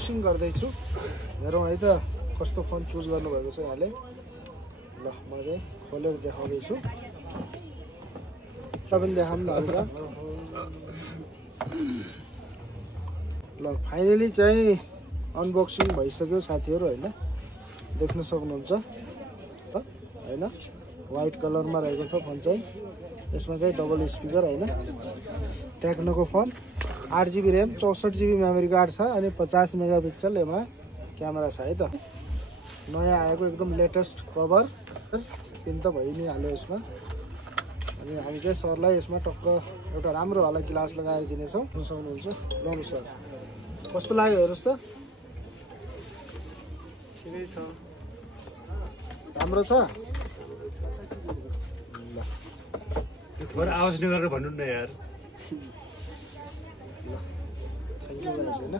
Unboxing गर्दैछु। हेरौँ है त कस्तो फोन चुज गर्नुभएको छ यहाँले। ल म चाहिँ खोलेर देखाउँदैछु। तपाईँ देखाउनु न हल्का। ल फाइनली चाहिँ अनबक्सिङ भइसक्यो साथीहरू होइन, देख्न सक्नुहुन्छ होइन। व्हाइट कलरमा रहेको छ फोन चाहिँ। यसमा चाहिँ डबल स्पिकर होइन, टेक्नोको phone. 8GB RAM 64GB memory card छ अनि 50 मेगापिक्सल यसमा क्यामेरा छ है त। नयाँ आएको एकदम लेटेस्ट कभर पिन त भइ नै हाल्यो यसमा। अनि हामी चाहिँ सरलाई यसमा टक्क एउटा राम्रो वाला ग्लास लगाएर दिनेछौँ। सक्नुहुन्छ राम्रो सर, कस्तो लाग्यो हेर्नुहोस् त। ठिकै छ, राम्रो छ। ल आवाज नगरेर भन्नु न यार। थ्याङ्क यू गाइस होइन।